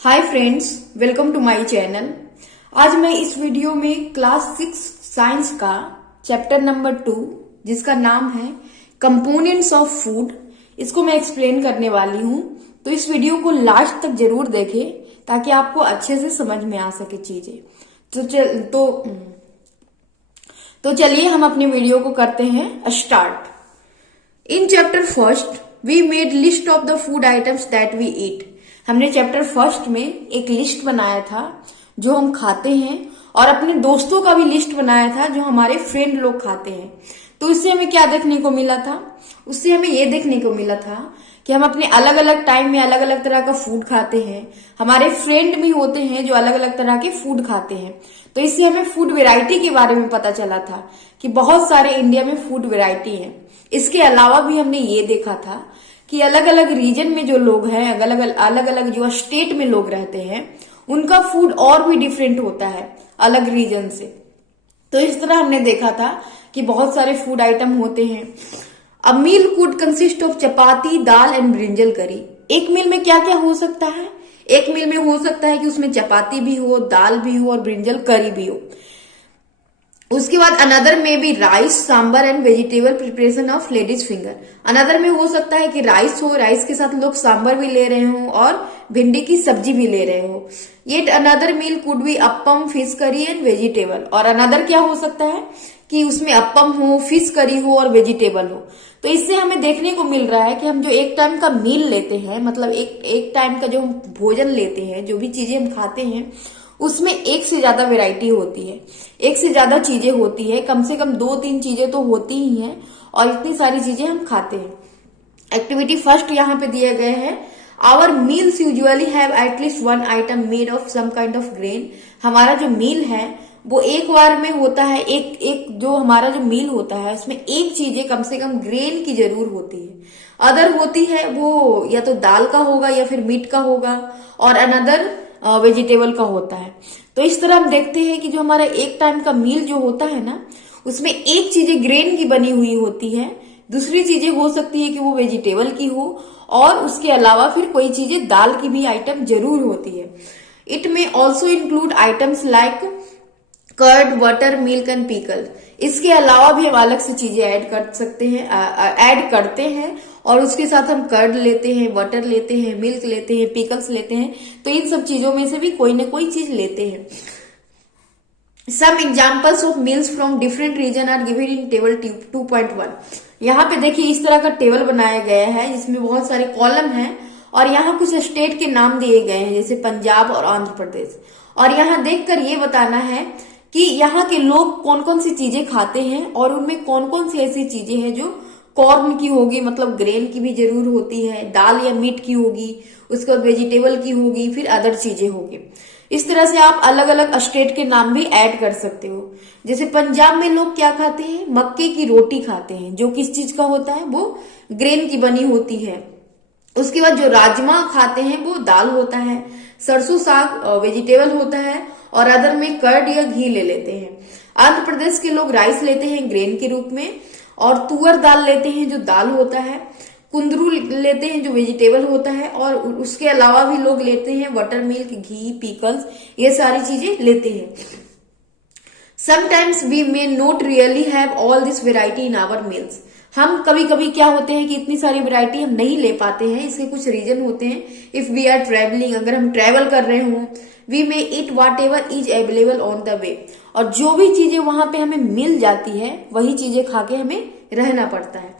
Hi friends, welcome to my channel. आज मैं इस वीडियो में क्लास 6 साइंस का चैप्टर नंबर 2 जिसका नाम है कंपोनेंट्स ऑफ फूड, इसको मैं एक्सप्लेन करने वाली हूँ। तो इस वीडियो को लास्ट तक जरूर देखें ताकि आपको अच्छे से समझ में आ सके चीजें। तो चलिए हम अपने वीडियो को करते हैं start. In chapter first we made list of the food items that we eat. हमने चैप्टर फर्स्ट में एक लिस्ट बनाया था जो हम खाते हैं, और अपने दोस्तों का भी लिस्ट बनाया था जो हमारे फ्रेंड लोग खाते हैं। तो इससे हमें क्या देखने को मिला था? उससे हमें ये देखने को मिला था कि हम अपने अलग अलग टाइम में अलग अलग तरह का फूड खाते हैं। हमारे फ्रेंड भी होते हैं जो अलग अलग तरह के फूड खाते हैं। तो इससे हमें फूड वैरायटी के बारे में पता चला था कि बहुत सारे इंडिया में फूड वैरायटी है। इसके अलावा भी हमने ये देखा था कि अलग अलग रीजन में जो लोग हैं, अलग अलग जो स्टेट में लोग रहते हैं, उनका फूड और भी डिफरेंट होता है अलग रीजन से। तो इस तरह हमने देखा था कि बहुत सारे फूड आइटम होते हैं। A meal could consist of chapati, dal and brinjal curry. एक मील में क्या क्या हो सकता है? एक मील में हो सकता है कि उसमें चपाती भी हो, दाल भी हो और ब्रिंजल करी भी हो। उसके बाद अनदर में भी rice, sambar and vegetable preparation of ladies finger. Another में हो सकता है कि राइस हो, राइस के साथ लोग सांबर भी ले रहे हो और भिंडी की सब्जी भी ले रहे हो। Yet another meal could be appam, fish curry and vegetable. और अनदर क्या हो सकता है कि उसमें अप्पम हो, फिश करी हो और वेजिटेबल हो। तो इससे हमें देखने को मिल रहा है कि हम जो एक टाइम का मील लेते हैं, मतलब एक टाइम का जो हम भोजन लेते हैं, जो भी चीजें हम खाते हैं, उसमें एक से ज्यादा वैरायटी होती है, एक से ज्यादा चीजें होती है। कम से कम 2-3 चीजें तो होती ही हैं और इतनी सारी चीजें हम खाते हैं। एक्टिविटी फर्स्ट यहाँ पे दिए गए हैं। Our meals usually have at least one item made of some kind of grain. हमारा जो मील है वो एक बार में होता है, एक जो हमारा जो मील होता है उसमें एक चीजें कम से कम ग्रेन की जरूर होती है। अदर होती है वो या तो दाल का होगा या फिर मीट का होगा, और अनदर वेजिटेबल का होता है। तो इस तरह हम देखते हैं कि जो हमारा एक टाइम का मील जो होता है ना, उसमें एक चीजें ग्रेन की बनी हुई होती है, दूसरी चीजें हो सकती है कि वो वेजिटेबल की हो, और उसके अलावा फिर कोई चीजें दाल की भी आइटम जरूर होती है। इट में also include items like curd, butter, milk and pickle. इसके अलावा भी हम अलग से चीजें ऐड कर सकते हैं, ऐड करते हैं, और उसके साथ हम कर्ड लेते हैं, बटर लेते हैं, मिल्क लेते हैं, पिकल्स लेते हैं। तो इन सब चीजों में से भी कोई ना कोई चीज लेते हैं। Some examples of meals from different region are given in table 2.1। यहाँ पे देखिए इस तरह का टेबल बनाया गया है जिसमें बहुत सारे कॉलम हैं, और यहाँ कुछ स्टेट के नाम दिए गए हैं जैसे पंजाब और आंध्र प्रदेश। और यहाँ देखकर ये बताना है कि यहाँ के लोग कौन कौन सी चीजें खाते हैं, और उनमें कौन कौन सी ऐसी चीजें हैं जो कॉर्न की होगी, मतलब ग्रेन की भी जरूर होती है, दाल या मीट की होगी, उसके बाद वेजिटेबल की होगी, फिर अदर चीजें होगी। इस तरह से आप अलग अलग स्टेट के नाम भी ऐड कर सकते हो। जैसे पंजाब में लोग क्या खाते हैं? मक्के की रोटी खाते हैं, जो किस चीज का होता है? वो ग्रेन की बनी होती है। उसके बाद जो राजमा खाते हैं वो दाल होता है। सरसों साग वेजिटेबल होता है, और अदर में कर्ड या घी ले लेते हैं। आंध्र प्रदेश के लोग राइस लेते हैं ग्रेन के रूप में, और तुअर दाल लेते हैं जो दाल होता है। कुंदरू लेते हैं जो वेजिटेबल होता है, और उसके अलावा भी लोग लेते हैं बटर मिल्क, घी, पिकल्स, ये सारी चीजें लेते हैं। Sometimes we may not really have all this variety in our meals. हम कभी कभी क्या होते हैं कि इतनी सारी वैरायटी हम नहीं ले पाते हैं। इसके कुछ रीजन होते हैं। इफ वी आर ट्रेवलिंग, अगर हम ट्रेवल कर रहे हो, we may eat whatever is available on the way. और जो भी चीजें वहां पे हमें मिल जाती है वही चीजें खा के हमें रहना पड़ता है।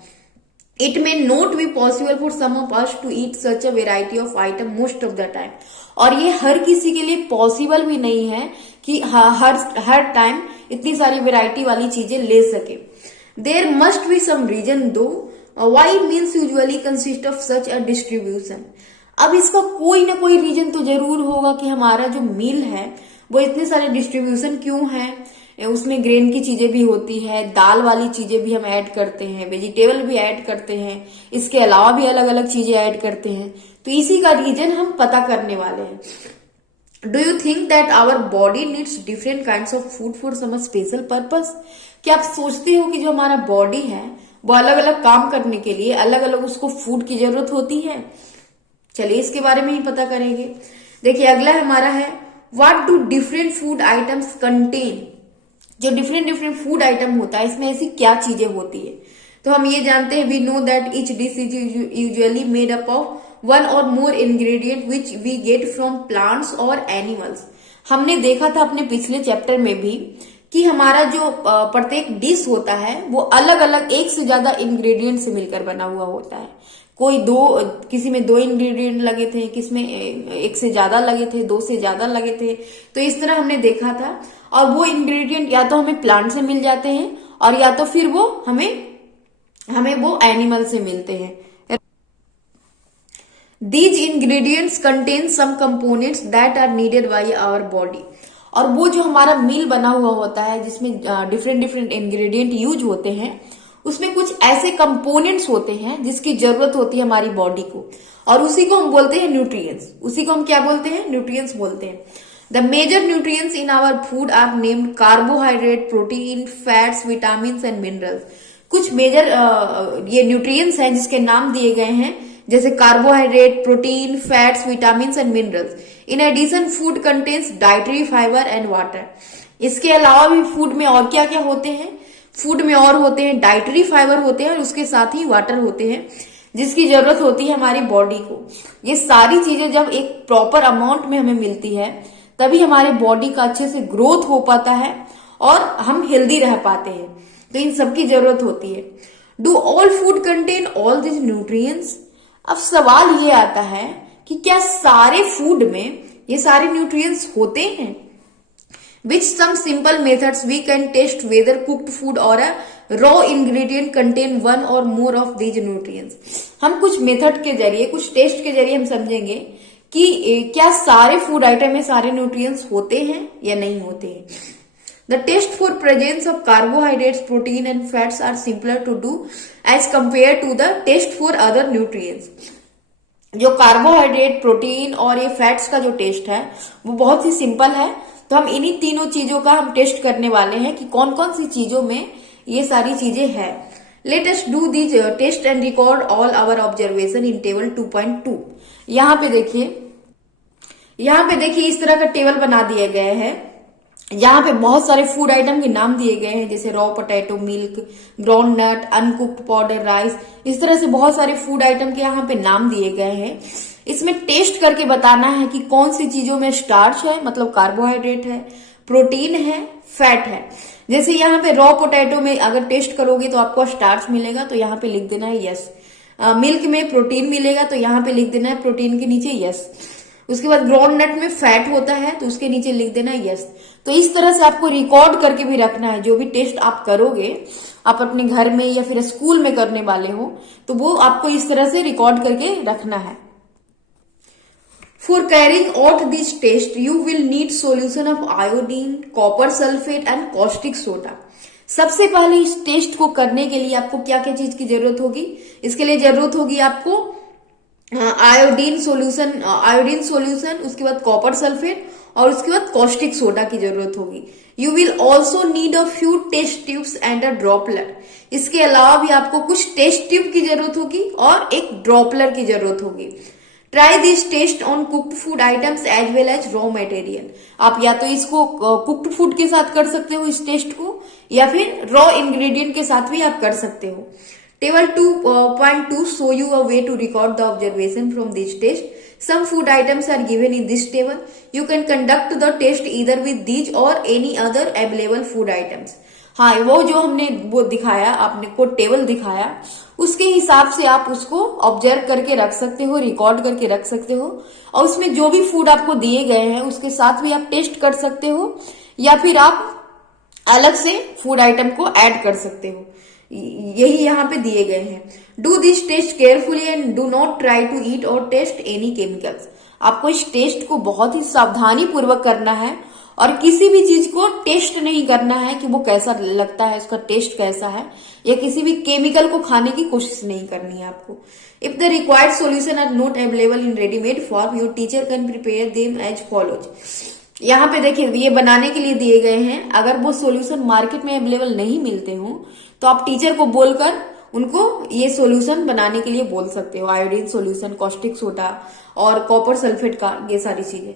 It may not be possible for some of us to eat such a variety of item most of the time. और ये हर किसी के लिए पॉसिबल भी नहीं है कि हर टाइम इतनी सारी वेराइटी वाली चीजें ले सके। There must be some reason though why meals usually consist of such a distribution. अब इसका कोई ना कोई रीजन तो जरूर होगा कि हमारा जो मील है वो इतने सारे डिस्ट्रीब्यूशन क्यों है। उसमें ग्रेन की चीजें भी होती है, दाल वाली चीजें भी हम ऐड करते हैं, वेजिटेबल भी ऐड करते हैं, इसके अलावा भी अलग अलग चीजें ऐड करते हैं। तो इसी का रीजन हम पता करने वाले हैं। Do you think that our body needs different kind of food for some special purpose? क्या आप सोचते हो कि जो हमारा बॉडी है वो अलग अलग काम करने के लिए अलग अलग उसको फूड की जरूरत होती है? चलिए इसके बारे में ही पता करेंगे। देखिए अगला हमारा है what do different food items contain. जो डिफरेंट डिफरेंट फूड आइटम होता है इसमें ऐसी क्या चीजें होती है। तो हम ये जानते हैं we know that each dish is usually made up of one और more ingredient which we get from plants और एनिमल्स। हमने देखा था अपने पिछले चैप्टर में भी कि हमारा जो प्रत्येक डिश होता है वो अलग अलग एक से ज्यादा इंग्रेडिएंट से मिलकर बना हुआ होता है। कोई किसी में 2 इंग्रेडिएंट लगे थे, किसी में एक से ज्यादा लगे थे, 2 से ज्यादा लगे थे। तो इस तरह हमने देखा था और वो इंग्रेडिएंट या तो हमें प्लांट से मिल जाते हैं और या तो फिर वो हमें वो एनिमल से मिलते हैं। These ingredients contain some components that are needed by our body। और वो जो हमारा मील बना हुआ होता है जिसमें डिफरेंट डिफरेंट इंग्रेडिएंट यूज होते हैं उसमें कुछ ऐसे कंपोनेंट्स होते हैं जिसकी जरूरत होती है हमारी बॉडी को और उसी को हम बोलते हैं न्यूट्रिएंट्स। उसी को हम क्या बोलते हैं? न्यूट्रिएंट्स बोलते हैं। The major nutrients in our food are named carbohydrate, protein, fats, vitamin and minerals. कुछ मेजर ये न्यूट्रिएंट्स हैं जिसके नाम दिए गए हैं जैसे carbohydrate, protein, fats, vitamin and minerals. In addition food contains dietary fibre and water. इसके अलावा भी फूड में और क्या क्या होते हैं? फूड में और होते हैं डाइटरी फाइबर होते हैं और उसके साथ ही वाटर होते हैं जिसकी जरूरत होती है हमारी बॉडी को। ये सारी चीजें जब एक प्रॉपर अमाउंट में हमें मिलती है तभी हमारे बॉडी का अच्छे से ग्रोथ हो पाता है और हम हेल्दी रह पाते हैं। तो इन सबकी जरूरत होती है। Do all food contain all this nutrients. अब सवाल ये आता है कि क्या सारे फूड में ये सारे न्यूट्रिएंट्स होते हैं? With some simple methods we can test whether cooked food or a raw ingredient contain one or more of these nutrients। हम कुछ मेथड के जरिए, कुछ टेस्ट के जरिए हम समझेंगे कि क्या सारे फूड आइटम में सारे न्यूट्रिएंट्स होते हैं या नहीं होते हैं। The test for presence of carbohydrates, protein and fats are simpler to do as compared to the test for other nutrients। जो कार्बोहाइड्रेट, प्रोटीन और ये फैट्स का जो टेस्ट है वो बहुत ही सिंपल है। तो हम इन्हीं तीनों चीजों का हम टेस्ट करने वाले हैं कि कौन कौन सी चीजों में ये सारी चीजें हैं। Let us do this test and record all our observation in table 2.2। यहाँ पे देखिए इस तरह का टेबल बना दिया गया है। यहाँ पे बहुत सारे फूड आइटम के नाम दिए गए हैं जैसे raw potato, milk, groundnut, uncooked powder rice. इस तरह से बहुत सारे फूड आइटम के यहाँ पे नाम दिए गए हैं। इसमें टेस्ट करके बताना है कि कौन सी चीजों में स्टार्च है मतलब कार्बोहाइड्रेट है, प्रोटीन है, फैट है। जैसे यहाँ पे रॉ पोटैटो में अगर टेस्ट करोगे तो आपको स्टार्च मिलेगा तो यहाँ पे लिख देना है यस। मिल्क में प्रोटीन मिलेगा तो यहाँ पे लिख देना है प्रोटीन के नीचे यस। उसके बाद ग्राउंड नट में फैट होता है तो उसके नीचे लिख देना यस। तो इस तरह से आपको रिकॉर्ड करके भी रखना है। जो भी टेस्ट आप करोगे आप अपने घर में या फिर स्कूल में करने वाले हो तो वो आपको इस तरह से रिकॉर्ड करके रखना है। For carrying out this test, you will need solution of iodine, copper sulfate and caustic soda। सबसे पहले इस टेस्ट को करने के लिए आपको क्या क्या चीज की जरूरत होगी? इसके लिए जरूरत होगी आपको आयोडीन सोल्यूशन, उसके बाद कॉपर सल्फेट और उसके बाद कॉस्टिक सोडा की जरूरत होगी। You will also need a few test tubes and a dropper. इसके अलावा भी आपको कुछ टेस्ट ट्यूब की जरूरत होगी और एक ड्रॉपलर की जरूरत होगी। Try this test on cooked food items as well as raw material. आप या तो इसको कुक्ड फूड के साथ कर सकते हो इस टेस्ट को या फिर रॉ इंग्रेडिएंट के साथ भी आप कर सकते हो। Table 2.2 show you a way to record the observation from this test. Some food items are given in this table. You can conduct the test either with these or any other available food items. हाँ, वो जो हमने वो दिखाया, आपने को table दिखाया, उसके हिसाब से आप उसको ऑब्जर्व करके रख सकते हो, रिकॉर्ड करके रख सकते हो और उसमें जो भी फूड आपको दिए गए हैं उसके साथ भी आप टेस्ट कर सकते हो या फिर आप अलग से फूड आइटम को ऐड कर सकते हो। यही यहाँ पे दिए गए हैं। Do this test carefully and do not try to eat or taste any chemicals. आपको इस टेस्ट को बहुत ही सावधानी पूर्वक करना है और किसी भी चीज को टेस्ट नहीं करना है कि वो कैसा लगता है, उसका टेस्ट कैसा है, या किसी भी केमिकल को खाने की कोशिश नहीं करनी है आपको। If the required solution are not available in readymade form, your teacher can prepare them as follows. यहाँ पे देखिए ये बनाने के लिए दिए गए हैं। अगर वो सॉल्यूशन मार्केट में अवेलेबल नहीं मिलते हो तो आप टीचर को बोलकर उनको ये सॉल्यूशन बनाने के लिए बोल सकते हो, आयोडीन सॉल्यूशन, कॉस्टिक सोडा और कॉपर सल्फेट का, ये सारी चीजें।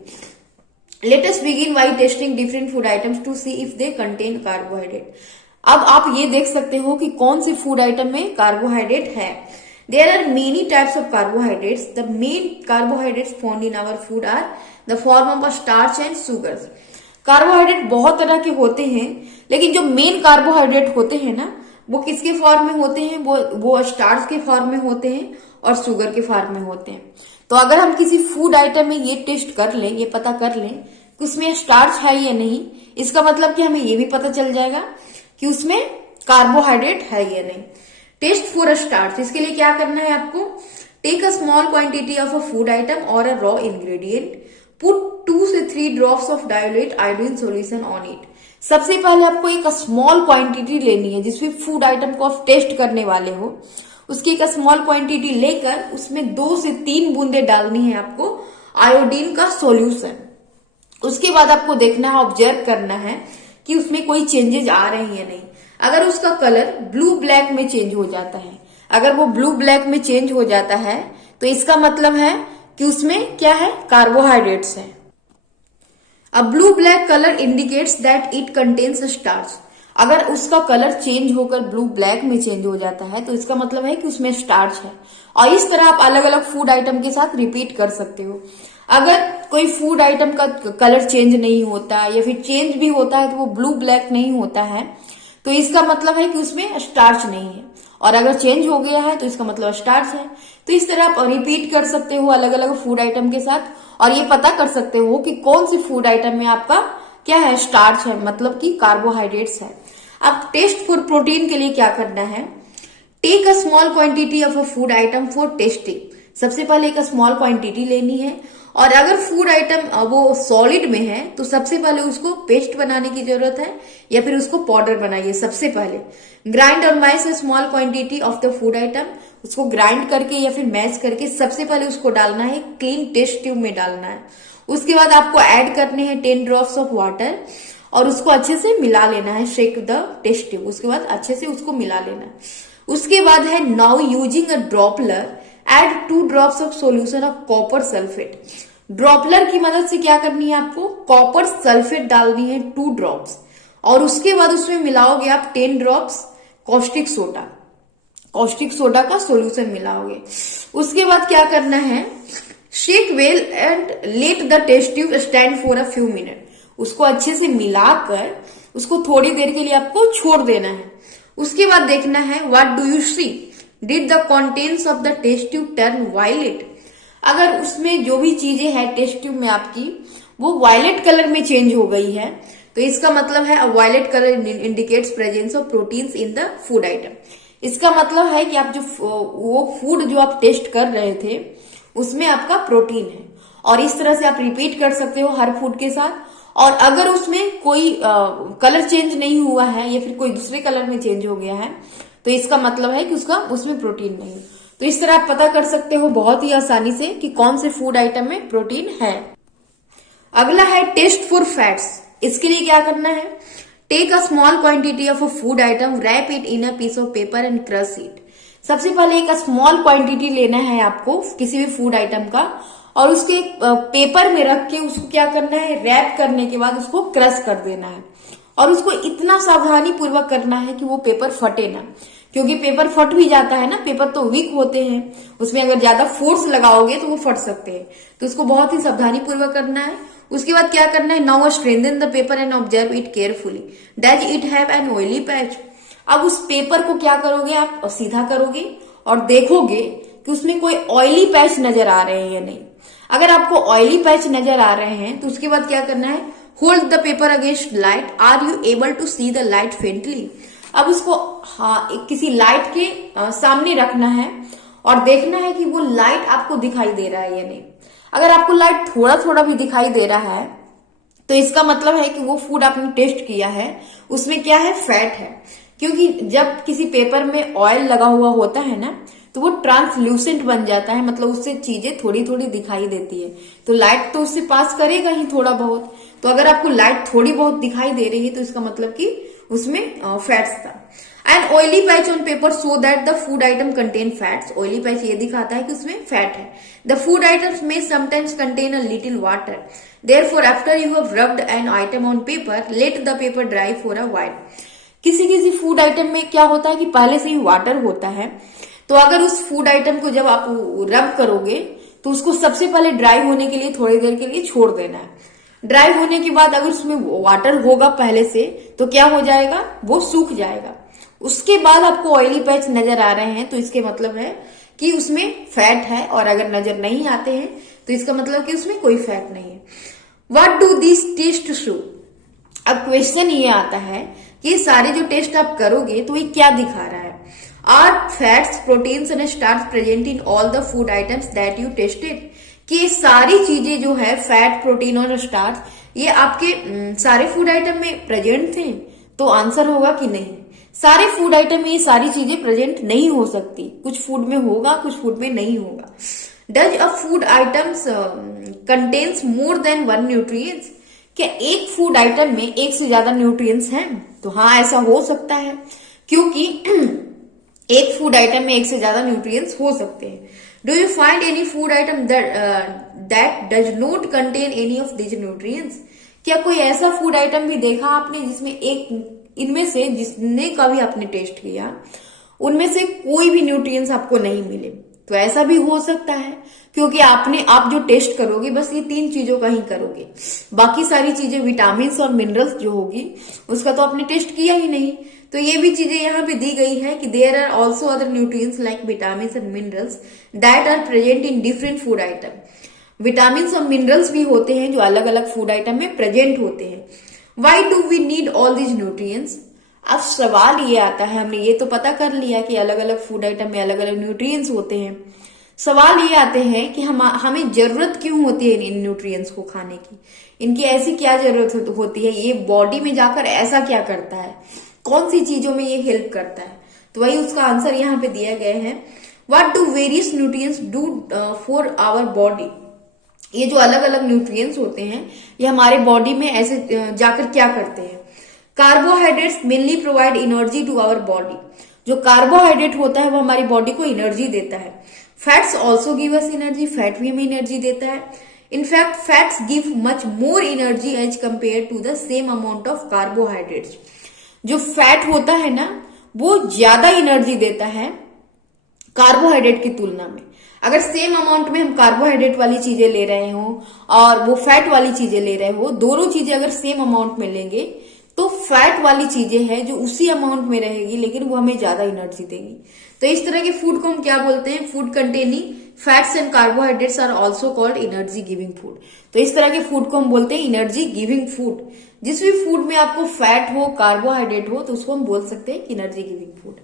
Let us begin by testing different food items to see if they contain carbohydrate. अब आप ये देख सकते हो कि कौन सी फूड आइटम में कार्बोहाइड्रेट है। There are many types of carbohydrates. The main carbohydrates found in our food are the form of starch and sugars. Carbohydrate बहुत तरह के होते हैं, लेकिन जो मेन कार्बोहाइड्रेट होते हैं ना, वो किसके फॉर्म में होते हैं? वो स्टार्च के फॉर्म में होते हैं और शुगर के फॉर्म में होते हैं। तो अगर हम किसी फूड आइटम में ये टेस्ट कर लें, ये पता कर लें कि उसमें स्टार्च है या नहीं, इसका मतलब कि हमें ये भी पता चल जाएगा कि उसमें कार्बोहाइड्रेट है या नहीं। टेस्ट फॉर स्टार्च, इसके लिए क्या करना है आपको? Take a small quantity of a food item or a raw ingredient, put 2 से 3 drops of dilute iodine solution on it. सबसे पहले आपको एक स्मॉल क्वांटिटी लेनी है, जिसमें फूड आइटम को आप टेस्ट करने वाले हो, उसकी एक स्मॉल क्वांटिटी लेकर उसमें 2 से 3 बूंदे डालनी है आपको आयोडीन का सॉल्यूशन। उसके बाद आपको देखना है, ऑब्जर्व करना है कि उसमें कोई चेंजेस आ रहे हैं या नहीं। अगर उसका कलर ब्लू ब्लैक में चेंज हो जाता है, अगर वो ब्लू ब्लैक में चेंज हो जाता है, तो इसका मतलब है कि उसमें क्या है? कार्बोहाइड्रेट्स है। A blue black color indicates that it contains starch। अगर उसका कलर चेंज होकर ब्लू ब्लैक में चेंज हो जाता है, तो इसका मतलब है कि उसमें स्टार्च है। और इस तरह आप अलग अलग फूड आइटम के साथ रिपीट कर सकते हो। अगर कोई फूड आइटम का कलर चेंज नहीं होता या फिर चेंज भी होता है तो वो ब्लू ब्लैक नहीं होता है, तो इसका मतलब है कि उसमें स्टार्च नहीं है। और अगर चेंज हो गया है तो इसका मतलब स्टार्च है। तो इस तरह आप रिपीट कर सकते हो अलग अलग फूड आइटम के साथ, और ये पता कर सकते हो कि कौन सी फूड आइटम में आपका क्या है? स्टार्च है, मतलब कि कार्बोहाइड्रेट्स है। अब टेस्ट फॉर प्रोटीन के लिए क्या करना है? Take a small quantity of a food item for testing. सबसे पहले एक स्मॉल क्वांटिटी लेनी है, और अगर फूड आइटम वो सॉलिड में है तो सबसे पहले उसको पेस्ट बनाने की जरूरत है, या फिर उसको पाउडर बनाइए सबसे पहले। Grind or mash a small quantity of the food item. उसको ग्राइंड करके या फिर मैश करके सबसे पहले उसको डालना है, क्लीन टेस्ट ट्यूब में डालना है। उसके बाद आपको ऐड करने हैं 10 ड्रॉप्स ऑफ वाटर, और उसको अच्छे से मिला लेना है, शेक द टेस्ट ट्यूब। उसके बाद अच्छे से उसको मिला लेना है। उसके बाद है now using a dropper add 2 drops of solution of copper sulphate. Dropper की मदद से क्या करनी है आपको? कॉपर सल्फेट डालनी है 2 ड्रॉप्स, और उसके बाद उसमें मिलाओगे आप 10 drops caustic soda. Caustic soda का सॉल्यूशन मिलाओगे। उसके बाद क्या करना है? Shake well and let the test tube stand for a few minute. उसको अच्छे से मिलाकर उसको थोड़ी देर के लिए आपको छोड़ देना है। उसके बाद देखना है, what do you see? Did the contents of the test tube turn violet? अगर उसमें जो भी चीजें हैं टेस्ट ट्यूब में आपकी, वो वायलेट कलर में चेंज हो गई है, तो इसका मतलब है violet colour indicates presence of proteins in the food item. इसका मतलब है कि आप जो वो फूड जो आप टेस्ट कर रहे थे उसमें आपका प्रोटीन है। और इस तरह से आप रिपीट कर सकते हो हर फूड के साथ। और अगर उसमें कोई कलर चेंज नहीं हुआ है या फिर कोई दूसरे कलर में चेंज हो गया है, तो इसका मतलब है कि उसमें प्रोटीन नहीं। तो इस तरह आप पता कर सकते हो बहुत ही आसानी से कि कौन से फूड आइटम में प्रोटीन है। अगला है टेस्ट फॉर फैट्स। इसके लिए क्या करना है? Take a small quantity of a food item, wrap it in a piece of paper and crush it. सबसे पहले एक स्मॉल क्वांटिटी लेना है आपको किसी भी फूड आइटम का, और उसके पेपर में रख के उसको क्या करना है? रैप करने के बाद उसको क्रश कर देना है। और उसको इतना सावधानी पूर्वक करना है कि वो पेपर फटे ना, क्योंकि पेपर फट भी जाता है ना, पेपर तो वीक होते हैं, उसमें अगर ज्यादा फोर्स लगाओगे तो वो फट सकते हैं। तो उसको बहुत ही सावधानी पूर्वक करना है। उसके बाद क्या करना है? Now strengthen the paper and observe it carefully, does it have an oily patch. अब उस पेपर को क्या करोगे? आप सीधा करोगे और देखोगे कि उसमें कोई ऑयली पैच नजर आ रहे हैं या नहीं। अगर आपको ऑयली पैच नजर आ रहे हैं तो उसके बाद क्या करना है? Hold the paper against light, are you able to see the light faintly. अब उसको किसी लाइट के सामने रखना है और देखना है कि वो लाइट आपको दिखाई दे रहा है या नहीं। अगर आपको लाइट थोड़ा थोड़ा भी दिखाई दे रहा है तो इसका मतलब है कि वो फूड आपने टेस्ट किया है उसमें क्या है? फैट है। क्योंकि जब किसी पेपर में ऑयल लगा हुआ होता है ना, तो वो ट्रांसल्यूसेंट बन जाता है, मतलब उससे चीजें थोड़ी थोड़ी दिखाई देती है। तो लाइट तो उससे पास करेगा ही थोड़ा बहुत। तो अगर आपको लाइट थोड़ी बहुत दिखाई दे रही है तो इसका मतलब कि उसमें फैट्स था। And oily patch on paper so that the food atom contain fats. Oily patch ये दिखाता है कि उसमें फैट है। द फूड आइटम्स में sometimes contain a little water, therefore after you have rubbed an item on paper let the paper dry for a while. किसी किसी food item में क्या होता है कि पहले से ही वाटर होता है, तो अगर उस फूड आइटम को जब आप रब करोगे तो उसको सबसे पहले ड्राई होने के लिए थोड़ी देर के लिए छोड़ देना है। ड्राई होने के बाद अगर उसमें वाटर होगा पहले से तो क्या हो जाएगा, वो सूख जाएगा। उसके बाद आपको ऑयली पैच नजर आ रहे हैं तो इसके मतलब है कि उसमें फैट है, और अगर नजर नहीं आते हैं तो इसका मतलब कि उसमें कोई फैट नहीं है। What do this test show. अब क्वेश्चन ये आता है कि सारे जो टेस्ट आप करोगे तो ये क्या दिखा रहा है। Are fats proteins and starch present in all the food items that you tested. कि सारी चीजें जो है फैट, प्रोटीन और स्टार्च ये आपके सारे फूड आइटम में प्रेजेंट थे, तो आंसर होगा कि नहीं। सारे फूड आइटम में ये सारी चीजें प्रेजेंट नहीं हो सकती, कुछ फूड में होगा कुछ फूड में नहीं होगा। Does a food items contains more than one nutrients. क्या एक फूड आइटम में एक से ज्यादा न्यूट्रिएंट्स हैं? तो हाँ, ऐसा हो सकता है, क्योंकि एक फूड आइटम में एक से ज्यादा न्यूट्रिएंट्स हो सकते हैं। Do you find any food item that does not contain any of this nutrients. क्या कोई ऐसा फूड आइटम भी देखा आपने जिसमें इनमें से जिसने का भी आपने टेस्ट किया उनमें से कोई भी न्यूट्रिएंट्स आपको नहीं मिले? तो ऐसा भी हो सकता है, क्योंकि आप जो टेस्ट करोगे बस ये 3 चीजों का ही करोगे, बाकी सारी चीजें विटामिन और मिनरल्स जो होगी उसका तो आपने टेस्ट किया ही नहीं। तो ये भी चीजें यहाँ पे दी गई है कि there are also other nutrients like vitamin and minerals that are present in different food item. Vitamin और मिनरल्स भी होते हैं जो अलग अलग फूड आइटम में प्रेजेंट होते हैं। Why do we need all these nutrients. अब सवाल ये आता है, हमने ये तो पता कर लिया कि अलग अलग फूड आइटम में अलग अलग न्यूट्रिएंट्स होते हैं। सवाल ये आते हैं कि हमें जरूरत क्यों होती है इन न्यूट्रिएंट्स को खाने की, इनकी ऐसी क्या जरूरत होती है, ये बॉडी में जाकर ऐसा क्या करता है, कौन सी चीजों में ये हेल्प करता है। तो वही उसका आंसर यहाँ पे दिया गया है। What do various nutrients do for our body. ये जो अलग अलग न्यूट्रिएंट्स होते हैं ये हमारे बॉडी में ऐसे जाकर क्या करते हैं। Carbohydrates mainly provide energy to our body. जो कार्बोहाइड्रेट होता है वो हमारी बॉडी को एनर्जी देता है। Fats also give us energy. Fat भी हमें एनर्जी देता है। In fact fats give much more energy as compare to the same amount of carbohydrates. जो फैट होता है ना वो ज्यादा एनर्जी देता है कार्बोहाइड्रेट की तुलना में। अगर सेम अमाउंट में हम कार्बोहाइड्रेट वाली चीजें ले रहे हो और वो फैट वाली चीजें ले रहे हो, दोनों चीजें अगर सेम अमाउंट में लेंगे तो फैट वाली चीजें हैं जो उसी अमाउंट में रहेगी लेकिन वो हमें ज्यादा एनर्जी देगी। तो इस तरह के फूड को हम क्या बोलते हैं, food containing fats and carbohydrates are also called energy giving food. तो इस तरह के फूड को हम बोलते हैं एनर्जी गिविंग फूड। जिस भी फूड में आपको फैट हो, कार्बोहाइड्रेट हो, तो उसको हम बोल सकते हैं एनर्जी गिविंग फूड।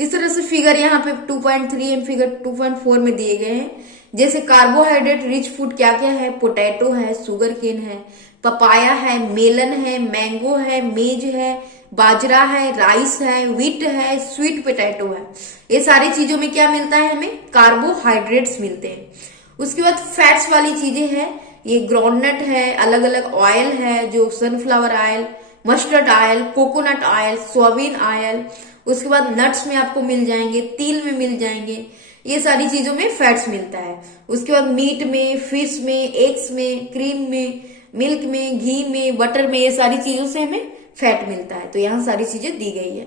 इस तरह से फिगर यहाँ पे 2.3 एंड फिगर 2.4 में दिए गए हैं। जैसे कार्बोहाइड्रेट रिच फूड क्या क्या है, पोटैटो है, शुगर केन है, पपाया है, मेलन है, मैंगो है, मेज है, बाजरा है, राइस है, व्हीट है, स्वीट पोटैटो है। ये सारी चीजों में क्या मिलता है, हमें कार्बोहाइड्रेट्स मिलते हैं। उसके बाद फैट्स वाली चीजें हैं, ये ग्राउंडनट है, अलग अलग ऑयल है जो sunflower oil, mustard oil, coconut oil, soybean oil. उसके बाद नट्स में आपको मिल जाएंगे, तिल में मिल जाएंगे, ये सारी चीजों में फैट्स मिलता है। उसके बाद मीट में, फिश में, एग्स में, क्रीम में, मिल्क में, घी में, बटर में, ये सारी चीजों से हमें फैट मिलता है। तो यहाँ सारी चीजें दी गई है।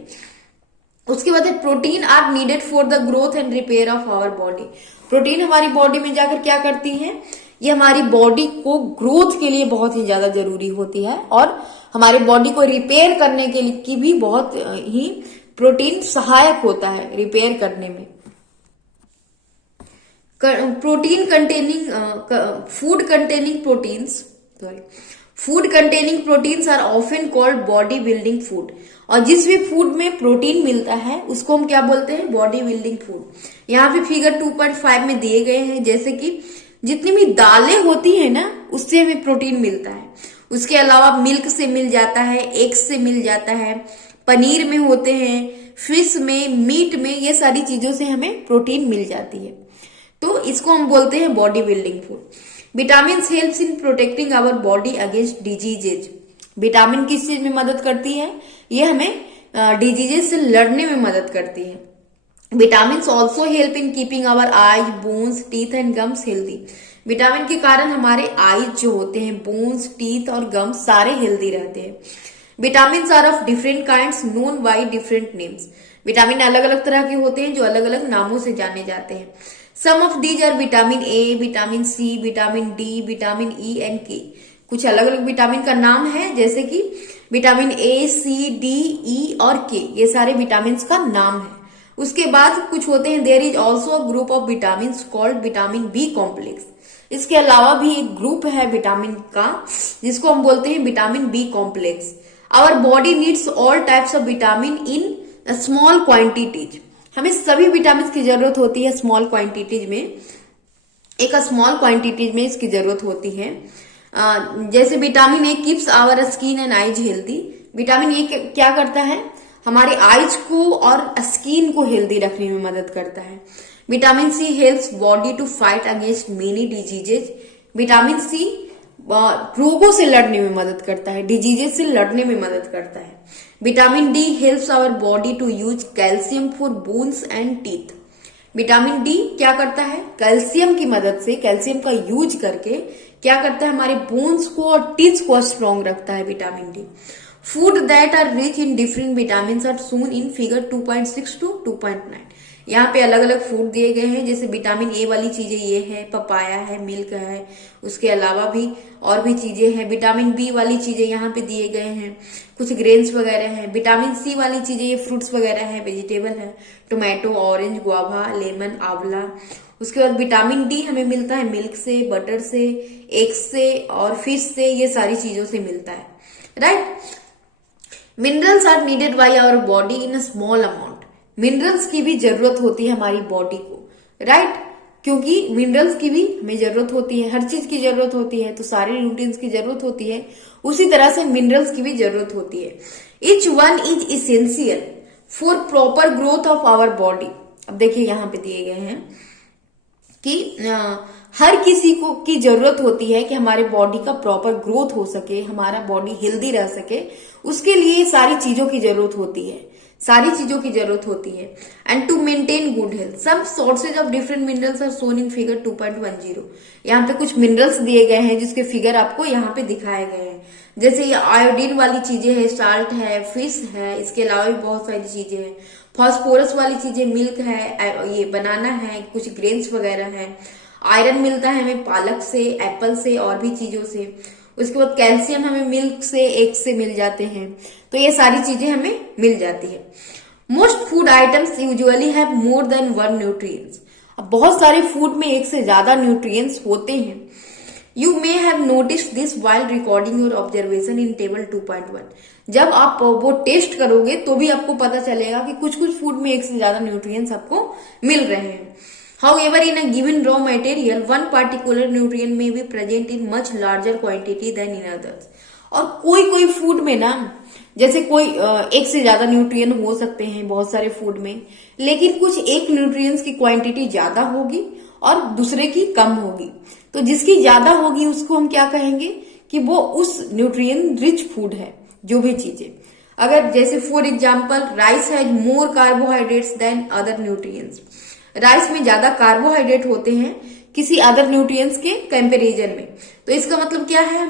उसके बाद protein are needed for the growth and repair of our body. Protein हमारी बॉडी में जाकर क्या करती है, ये हमारी बॉडी को ग्रोथ के लिए बहुत ही ज्यादा जरूरी होती है और हमारे बॉडी को रिपेयर करने के लिए की भी बहुत ही प्रोटीन सहायक होता है रिपेयर करने में। Protein containing food containing proteins food containing proteins are often called body building food. और जिस भी फूड में प्रोटीन मिलता है उसको हम क्या बोलते हैं, बॉडी बिल्डिंग फूड। यहाँ पे फिगर 2.5 में दिए गए हैं, जैसे कि जितनी भी दालें होती है ना उससे हमें प्रोटीन मिलता है। उसके अलावा मिल्क से मिल जाता है, एग्स से मिल जाता है, पनीर में होते हैं, फिश में, मीट में, ये सारी चीजों से हमें प्रोटीन मिल जाती है। तो इसको हम बोलते हैं body building food. Vitamin helps in protecting our body against diseases. Vitamin किस चीज में मदद करती है, ये हमें डिजीजेस से लड़ने में मदद करती है। Vitamin also help in keeping our eyes, bones, teeth and gums healthy. Vitamin के कारण हमारे आईज जो होते हैं, बोन्स, टीथ और गम्स सारे हेल्दी रहते हैं। Vitamin are of different kinds known by different names. Vitamin अलग अलग तरह के होते हैं जो अलग अलग नामों से जाने जाते हैं। Some of these are vitamin A, vitamin C, vitamin D, vitamin E and K. कुछ अलग अलग विटामिन का नाम है, जैसे कि विटामिन ए, सी, डी, ई और के, ये सारे विटामिन का नाम है। उसके बाद कुछ होते हैं, there is also a group of vitamin called vitamin B complex. इसके अलावा भी एक ग्रुप है विटामिन का जिसको हम बोलते हैं vitamin B complex. Our body needs all types of vitamin in small quantities. हमें सभी विटामिन की जरूरत होती है स्मॉल क्वांटिटीज में, एक स्मॉल क्वांटिटीज में इसकी जरूरत होती है। जैसे vitamin A keeps our skin and eyes healthy. Vitamin A क्या करता है, हमारे आईज को और स्किन को हेल्दी रखने में मदद करता है। Vitamin C helps body to fight against many diseases. Vitamin C रोगों से लड़ने में मदद करता है, डिजीजेज से लड़ने में मदद करता है। Vitamin D helps our body to use calcium for bones and teeth. Vitamin D क्या करता है, कैल्शियम की मदद से, कैल्शियम का यूज करके क्या करता है, हमारे बोन्स को और टीथ को स्ट्रॉन्ग रखता है vitamin D. Food that are rich in different vitamin are shown in figure 2.6 to 2.9। यहाँ पे अलग अलग फूड दिए गए हैं, जैसे विटामिन ए वाली चीजें ये है, पपाया है, मिल्क है, उसके अलावा भी और भी चीजें हैं। विटामिन बी वाली चीजें यहाँ पे दिए गए हैं, कुछ ग्रेन्स वगैरह हैं। विटामिन सी वाली चीजें ये फ्रूट्स वगैरह है, वेजिटेबल है, टोमेटो, ऑरेंज, गुआवा, लेमन, आंवला। उसके बाद विटामिन डी हमें मिलता है मिल्क से, बटर से, एग्स से और फिश से, ये सारी चीजों से मिलता है, right. Minerals are needed by our body in a small amount. Minerals की भी जरूरत होती है हमारी बॉडी को, राइट, क्योंकि मिनरल्स की भी हमें जरूरत होती है, हर चीज की जरूरत होती है, तो सारे न्यूट्रिएंट्स की जरूरत होती है, उसी तरह से मिनरल्स की भी जरूरत होती है। Each one is essential for proper growth of our body. अब देखिए यहाँ पे दिए गए हैं कि हर किसी को की जरूरत होती है कि हमारे बॉडी का प्रॉपर ग्रोथ हो सके, हमारा बॉडी हेल्दी रह सके, उसके लिए सारी चीजों की जरूरत होती है, सारी चीजों की जरूरत होती है। And to maintain good health some sources of different minerals are shown in figure 2.10। यहाँ पे कुछ मिनरल्स दिए गए हैं जिसके फिगर आपको यहाँ पे दिखाए गए हैं, जैसे ये आयोडीन वाली चीजें है, साल्ट है, फिश है, इसके अलावा भी बहुत सारी चीजें हैं। फॉस्फोरस वाली चीजें मिल्क है, ये बनाना है, कुछ ग्रेन्स वगैरह है। आयरन मिलता है हमें पालक से, एप्पल से और भी चीजों से। उसके बाद कैल्शियम हमें मिल्क से, एग से मिल जाते हैं, तो ये सारी चीजें हमें मिल जाती है। Most food items usually have more than one nutrients. अब बहुत सारे फूड में एक से ज्यादा न्यूट्रिएंट्स होते हैं। You may have noticed this while recording your observation in table 2.1। जब आप वो टेस्ट करोगे तो भी आपको पता चलेगा कि कुछ कुछ फूड में एक से ज्यादा न्यूट्रिएंट्स आपको मिल रहे हैं। However, in a given raw material, one particular nutrient may be present in much larger quantity than in others. और कोई कोई फूड में ना, जैसे कोई एक से ज्यादा न्यूट्रिएंट हो सकते हैं बहुत सारे फूड में, लेकिन कुछ एक न्यूट्रिएंट्स की क्वांटिटी ज्यादा होगी और दूसरे की कम होगी। तो जिसकी ज्यादा होगी उसको हम क्या कहेंगे कि वो उस न्यूट्रिएंट रिच फूड है। जो भी चीजें, अगर जैसे for example rice has more carbohydrates than other nutrients. Rice में ज्यादा कार्बोहाइड्रेट होते हैं किसी अदर न्यूट्रिएंट्स के कंपैरिजन में, तो इसका मतलब क्या है,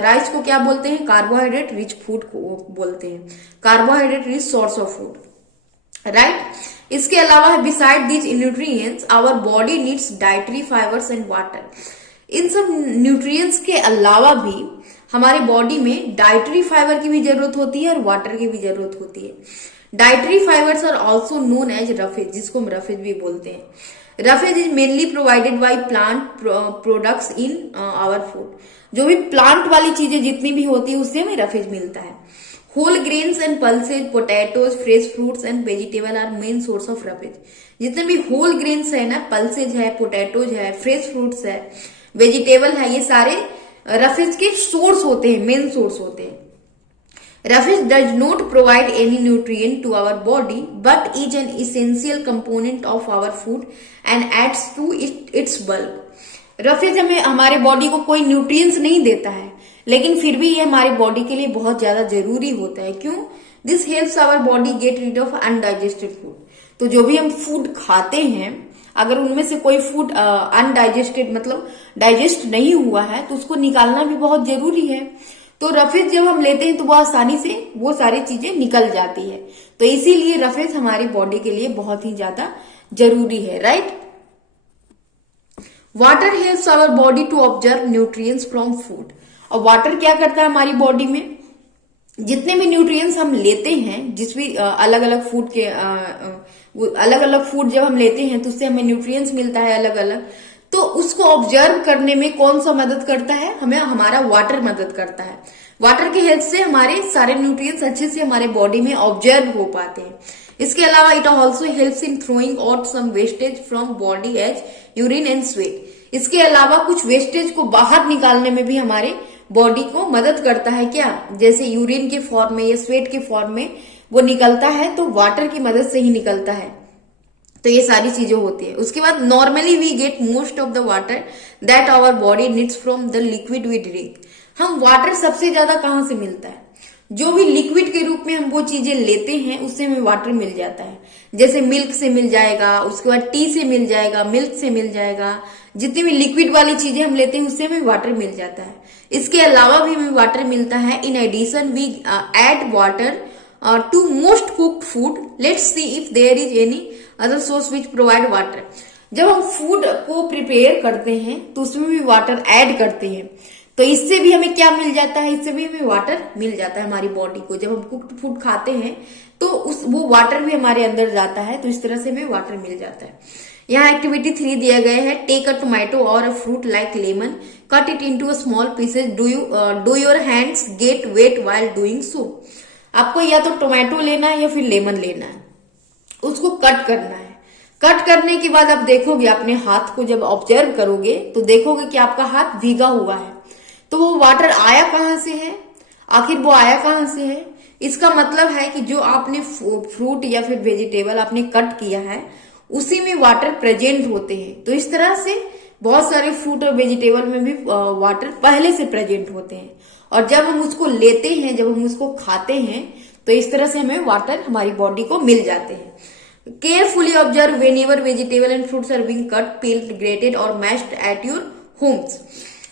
राइस को क्या बोलते हैं, कार्बोहाइड्रेट रिच फूड को बोलते हैं, carbohydrate rich source of food, right. इसके अलावा beside these nutrients our body needs dietary fibres and water. इन सब न्यूट्रिएंट्स के अलावा भी हमारे बॉडी में डाइटरी फाइबर की भी जरूरत होती है और वाटर की भी जरूरत होती है। Dietary fibres are also known as roughage, जिसको हम रफेज भी बोलते हैं। Roughage is mainly provided by plant products in our food. जो भी प्लांट वाली चीजें जितनी भी होती है उससे हमें रफेज मिलता है। Whole grains and pulses, potatoes, fresh fruits and vegetable are main source of roughage. जितने भी होल ग्रेन्स है ना, पल्सेज है, पोटैटोज है, फ्रेश फ्रूट्स है, वेजिटेबल है, ये सारे रफेज के सोर्स होते हैं, मेन सोर्स होते हैं। Roughage does not provide any nutrient to our body but is an essential component of our food and adds to its bulk. Roughage हमें हमारे बॉडी को कोई न्यूट्रिएंट्स नहीं देता है, लेकिन फिर भी ये हमारे बॉडी के लिए बहुत ज्यादा जरूरी होता है। क्यों? This helps our body get rid of undigested food. तो जो भी हम फूड खाते हैं, अगर उनमें से कोई फूड अनडाइजेस्टेड मतलब डाइजेस्ट नहीं हुआ है तो उसको निकालना भी बहुत जरूरी है। तो रफेज जब हम लेते हैं तो वो आसानी से वो सारी चीजें निकल जाती है। तो इसीलिए रफेज हमारी बॉडी के लिए बहुत ही ज्यादा जरूरी है, right. Water helps our body to observe nutrients from food. और वाटर क्या करता है हमारी बॉडी में, जितने भी न्यूट्रिएंट्स हम लेते हैं, जिस भी अलग अलग फूड के अलग अलग फूड जब हम लेते हैं तो उससे हमें न्यूट्रिएंट्स मिलता है अलग अलग। तो उसको ऑब्जर्व करने में कौन सा मदद करता है, हमें हमारा वाटर मदद करता है। वाटर की हेल्प से हमारे सारे न्यूट्रिएंट्स अच्छे से हमारे बॉडी में ऑब्जर्व हो पाते हैं। इसके अलावा it also helps in throwing out some wastage from body as urine and sweat. इसके अलावा कुछ वेस्टेज को बाहर निकालने में भी हमारे बॉडी को मदद करता है। क्या, जैसे यूरिन के फॉर्म में या स्वेट के फॉर्म में वो निकलता है तो वाटर की मदद से ही निकलता है। तो ये सारी चीजें होती है। उसके बाद normally we get most of the water that our body needs from the liquid we drink. हम वाटर सबसे ज्यादा कहाँ से मिलता है, जो भी लिक्विड के रूप में हम वो चीजें लेते हैं उससे हमें वाटर मिल जाता है। जैसे मिल्क से मिल जाएगा, उसके बाद टी से मिल जाएगा, मिल्क से मिल जाएगा, जितनी भी लिक्विड वाली चीजें हम लेते हैं उससे हमें वाटर मिल जाता है। इसके अलावा भी हमें वाटर मिलता है। In addition we add water to most cooked food. Let's see if there is any other source which provide water. जब हम फूड को प्रिपेयर करते हैं तो उसमें भी वाटर ऐड करते हैं, तो इससे भी हमें क्या मिल जाता है, इससे भी हमें वाटर मिल जाता है हमारी बॉडी को। जब हम कुक्ड फूड खाते हैं तो वो वाटर भी हमारे अंदर जाता है, तो इस तरह से हमें वाटर मिल जाता है। यहाँ एक्टिविटी 3 दिया गया है। टेक अ टोमेटो और a fruit like lemon, cut it into a small pieces, do your hands get wet while doing so. आपको या तो टोमेटो लेना है या फिर लेमन लेना है, उसको कट करना है। कट करने के बाद आप देखोगे अपने हाथ को, जब ऑब्जर्व करोगे तो देखोगे कि आपका हाथ भीगा हुआ है। तो वो वाटर आया कहाँ से है, आखिर वो आया कहाँ से है? इसका मतलब है कि जो आपने फ्रूट या फिर वेजिटेबल आपने कट किया है उसी में वाटर प्रेजेंट होते हैं। तो इस तरह से बहुत सारे फ्रूट और वेजिटेबल में भी वाटर पहले से प्रेजेंट होते हैं, और जब हम उसको लेते हैं, जब हम उसको खाते हैं तो इस तरह से हमें वाटर हमारी बॉडी को मिल जाते हैं। Carefully observe whenever vegetable and fruits are being cut, peeled, grated और मैश्ड एट योर होम्स।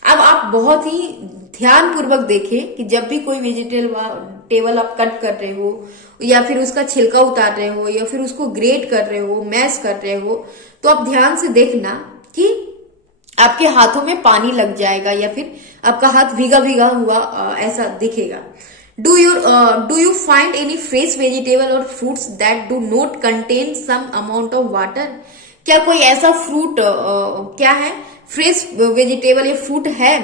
अब आप बहुत ही ध्यान पूर्वक देखें कि जब भी कोई वेजिटेबल आप कट कर रहे हो या फिर उसका छिलका उतार रहे हो या फिर उसको ग्रेट कर रहे हो, मैश कर रहे हो, तो आप ध्यान से देखना कि आपके हाथों में पानी लग जाएगा या फिर आपका हाथ भीगा भीगा हुआ ऐसा दिखेगा। Do you find any fresh vegetable और fruits that do not contain some amount of water? क्या कोई ऐसा फ्रूट क्या है, फ्रेश वेजिटेबल या फ्रूट है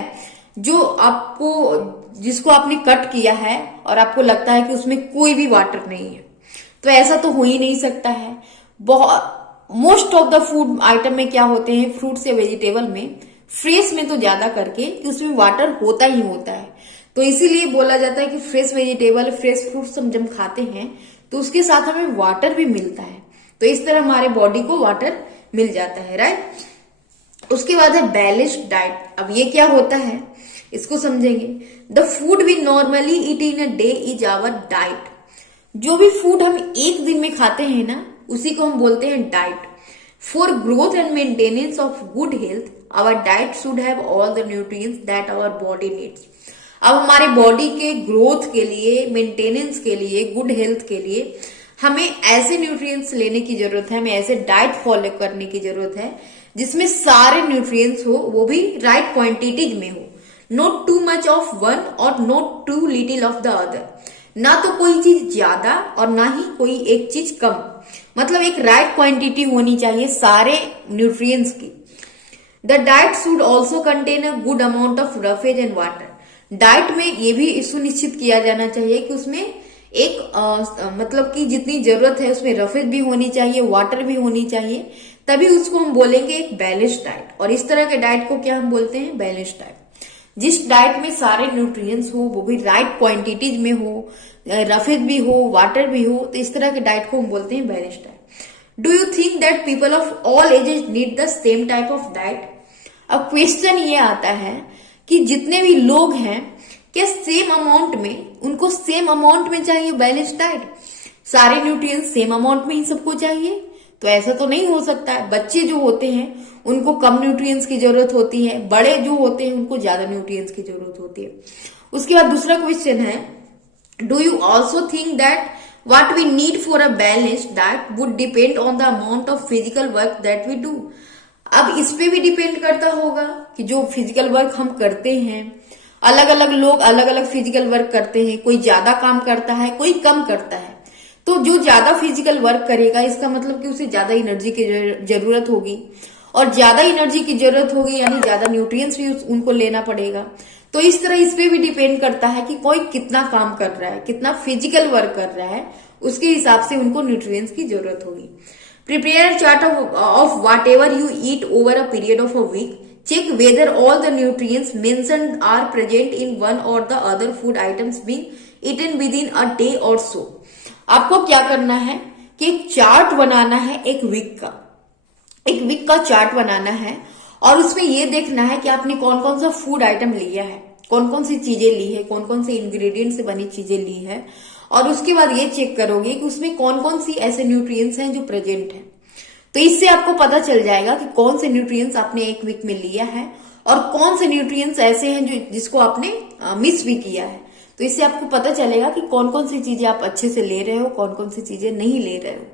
जो आपको, जिसको आपने कट किया है और आपको लगता है कि उसमें कोई भी वाटर नहीं है? तो ऐसा तो हो ही नहीं सकता है। Most of the food item में क्या होते हैं, फ्रूट्स या वेजिटेबल में, फ्रेश में तो ज्यादा करके कि उसमें वाटर होता ही होता है। तो इसीलिए बोला जाता है कि फ्रेश वेजिटेबल, फ्रेश फ्रूट्स हम जब खाते हैं तो उसके साथ हमें वाटर भी मिलता है। तो इस तरह हमारे बॉडी को वाटर मिल जाता है, राइट। उसके बाद है बैलेंस्ड डाइट। अब ये क्या होता है इसको समझेंगे। The food we normally eat in a day is our diet. जो भी फूड हम एक दिन में खाते हैं ना, उसी को हम बोलते हैं diet. For growth and maintenance of good health our diet should have all the nutrients that our body needs. अब हमारे बॉडी के ग्रोथ के लिए, मेंटेनेंस के लिए, गुड हेल्थ के लिए हमें ऐसे न्यूट्रिएंट्स लेने की जरूरत है, हमें ऐसे डाइट फॉलो करने की जरूरत है जिसमें सारे न्यूट्रिएंट्स हो, वो भी राइट क्वांटिटीज में हो। Not too much of one और not too little of the other. ना तो कोई चीज ज्यादा और ना ही कोई एक चीज कम, मतलब एक राइट क्वांटिटी होनी चाहिए सारे न्यूट्रिएंट्स की। The diet should also contain a good amount of roughage and water. Diet में ये भी सुनिश्चित किया जाना चाहिए कि उसमें एक मतलब कि जितनी जरूरत है उसमें रफेज भी होनी चाहिए, वाटर भी होनी चाहिए, तभी उसको हम बोलेंगे एक बैलेंस्ड डाइट। और इस तरह के डाइट को क्या हम बोलते हैं, बैलेंस्ड डाइट। जिस डाइट में सारे न्यूट्रिएंट्स हो, वो भी राइट क्वांटिटीज में हो, रफेज भी हो, वाटर भी हो, तो इस तरह के डाइट को हम बोलते हैं balanced diet. Do you think that people of all ages need the same type of diet? अब क्वेश्चन ये आता है कि जितने भी लोग हैं, क्या सेम अमाउंट में, उनको सेम अमाउंट में चाहिए बैलेंस डाइट? सारे न्यूट्रिएंट्स सेम अमाउंट में ही सबको चाहिए? तो ऐसा तो नहीं हो सकता है। बच्चे जो होते हैं उनको कम न्यूट्रिएंट्स की जरूरत होती है, बड़े जो होते हैं उनको ज्यादा न्यूट्रिएंट्स की जरूरत होती है। उसके बाद दूसरा क्वेश्चन है, do you also think that what we need for a balanced diet would depend on the amount of physical work that we do? अब इस पे भी डिपेंड करता होगा कि जो फिजिकल वर्क हम करते हैं, अलग अलग लोग अलग अलग फिजिकल वर्क करते हैं, कोई ज्यादा काम करता है, कोई कम करता है। तो जो ज्यादा फिजिकल वर्क करेगा इसका मतलब कि उसे ज्यादा एनर्जी की जरूरत होगी, और ज्यादा एनर्जी की जरूरत होगी यानी ज्यादा न्यूट्रिएंट्स भी उनको लेना पड़ेगा। तो इस तरह इस पे भी डिपेंड करता है कि कोई कितना काम कर रहा है, कितना फिजिकल वर्क कर रहा है, उसके हिसाब से उनको न्यूट्रिएंट्स की जरूरत होगी। Prepare chart of whatever you eat over a period of a week, check whether all the nutrients mentioned are present in one और the other food items being eaten within a day और so. आपको क्या करना है कि एक chart बनाना है, एक वीक का चार्ट बनाना है, और उसमें ये देखना है कि आपने कौन कौन सा फूड आइटम लिया है, कौन कौन सी चीजें ली है, कौन कौन से इंग्रेडिएंट से बनी चीजें ली है, और उसके बाद ये चेक करोगे कि उसमें कौन कौन सी ऐसे न्यूट्रिएंट्स हैं जो प्रेजेंट हैं। तो इससे आपको पता चल जाएगा कि कौन से न्यूट्रिएंट्स आपने एक वीक में लिया है और कौन से न्यूट्रिएंट्स ऐसे हैं जिसको आपने मिस भी किया है। तो इससे आपको पता चलेगा कि कौन कौन सी चीजें आप अच्छे से ले रहे हो, कौन कौन सी चीजें नहीं ले रहे हो।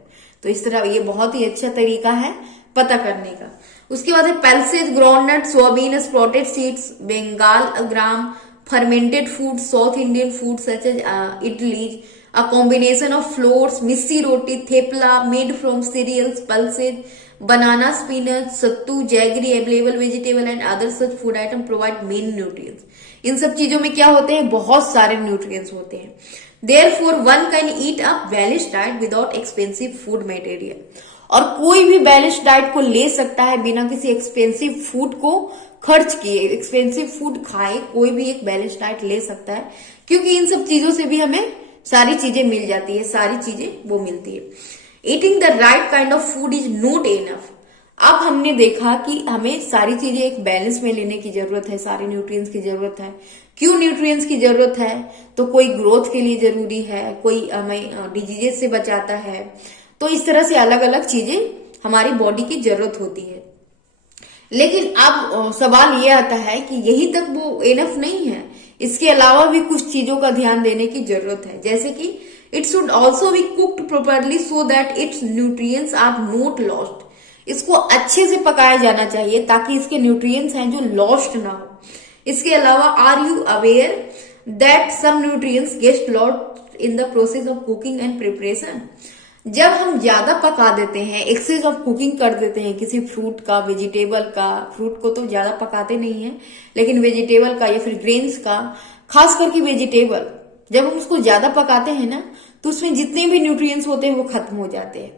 तो इस तरह ये बहुत ही अच्छा तरीका है पता करने का। उसके बाद है pulses, groundnut, soybean, sprouted seeds, Bengal gram, fermented foods, South Indian foods such as idlis, a combination of flours, missi roti, thepla made from cereals, pulses, banana, spinach, sattu, jaggery, available vegetable and other such food item provide main nutrients. इन सब चीजों में क्या होते हैं, बहुत सारे nutrients होते हैं। Therefore, one can eat a balanced diet without expensive food material. और कोई भी बैलेंस डाइट को ले सकता है बिना किसी एक्सपेंसिव फूड को खर्च किए, एक्सपेंसिव फूड खाए कोई भी एक बैलेंस डाइट ले सकता है, क्योंकि इन सब चीजों से भी हमें सारी चीजें मिल जाती है, सारी चीजें वो मिलती है। Eating the right kind of food is not enough. अब हमने देखा कि हमें सारी चीजें एक बैलेंस में लेने की जरूरत है, सारे न्यूट्रिएंट्स की जरूरत है। क्यों न्यूट्रिएंट्स की जरूरत है? तो कोई ग्रोथ के लिए जरूरी है, कोई हमें डिजीजेस से बचाता है। तो इस तरह से अलग अलग चीजें हमारी बॉडी की जरूरत होती है। लेकिन अब सवाल ये आता है कि यही तक वो इनफ नहीं है, इसके अलावा भी कुछ चीजों का ध्यान देने की जरूरत है, जैसे कि it should also be cooked properly so that its nutrients are not lost. इसको अच्छे से पकाया जाना चाहिए ताकि इसके न्यूट्रिएंट्स हैं जो लॉस्ट ना हो। इसके अलावा are you aware that some nutrients get lost in the process of cooking and preparation? जब हम ज्यादा पका देते हैं, एक्सेस ऑफ कुकिंग कर देते हैं किसी फ्रूट का, वेजिटेबल का, फ्रूट को तो ज्यादा पकाते नहीं है लेकिन वेजिटेबल का या फिर ग्रेन्स का, खास करके वेजिटेबल, जब हम उसको ज्यादा पकाते हैं ना तो उसमें जितने भी न्यूट्रिएंट्स होते हैं वो खत्म हो जाते हैं।